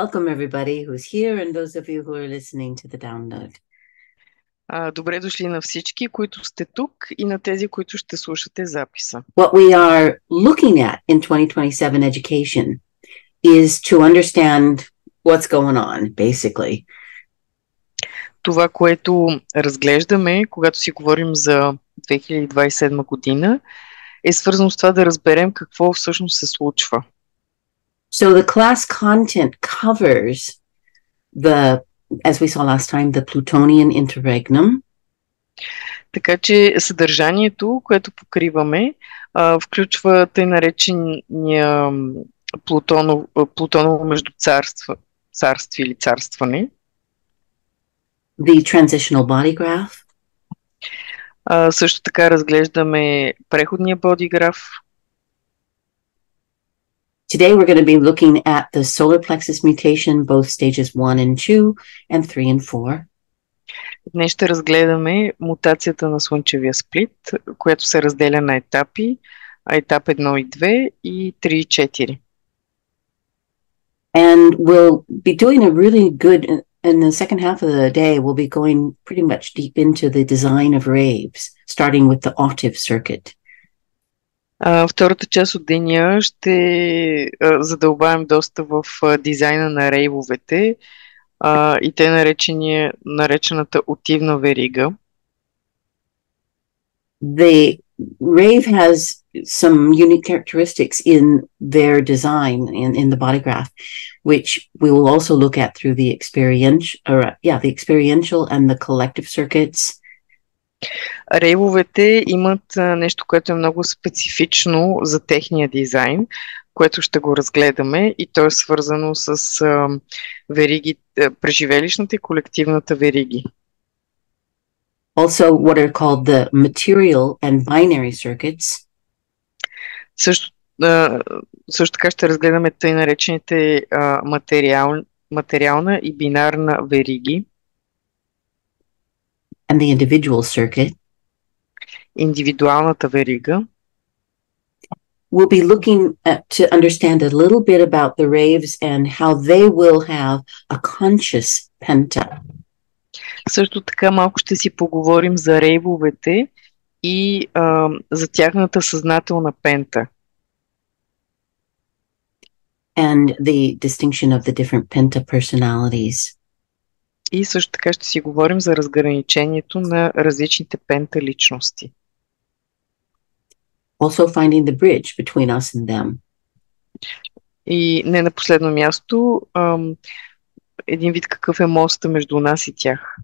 Welcome, everybody who's here and those of you who are listening to the download. Добре дошли на всички, които сте тук и на тези, които ще слушате записа. What we are looking at in 2027 education is to understand what's going on, basically. Това, което разглеждаме, когато си говорим за 2027 година, е свързано с това да разберем какво всъщност се случва. So the class content covers the, as we saw last time, the Plutonian interregnum. Така че съдържанието, което покриваме, включва тъй наречения Плутоново царство или царстване. The transitional body graph. Също така разглеждаме преходния бодиграф. Today we're going to be looking at the solar plexus mutation, both stages 1 and 2 and 3 and 4. Днес ще разгледаме мутацията на слънчевия сплит, която се разделя на етапи, етап 1 и 2 и 3 и 4. And we'll be doing a really good, in the second half of the day, we'll be going pretty much deep into the design of raves, starting with the octave circuit. Втората част от деня ще задълбаем доста в дизайна на рейвовете и те наречената отивна верига. The rave has some unique characteristics in their design in the body graph, which we will also look at through the experiential and the collective circuits. Рейвовете имат нещо, което е много специфично за техния дизайн, което ще го разгледаме и то е свързано с вериги, преживелищната и колективната вериги. Also what are called the material and binary circuits. Също така ще разгледаме тъй наречените материална и бинарна вериги. And the individual circuit. Индивидуалната верига. We'll be looking to understand a little bit about the raves and how they will have a conscious penta. Също така малко ще си поговорим за рейвовете и за тяхната съзнателна пента. And the distinction of the different penta personalities. И също така ще си говорим за разграничението на различните пента личности. Also finding the bridge between us and them. И не на последно място, един вид какъв е моста между нас и тях.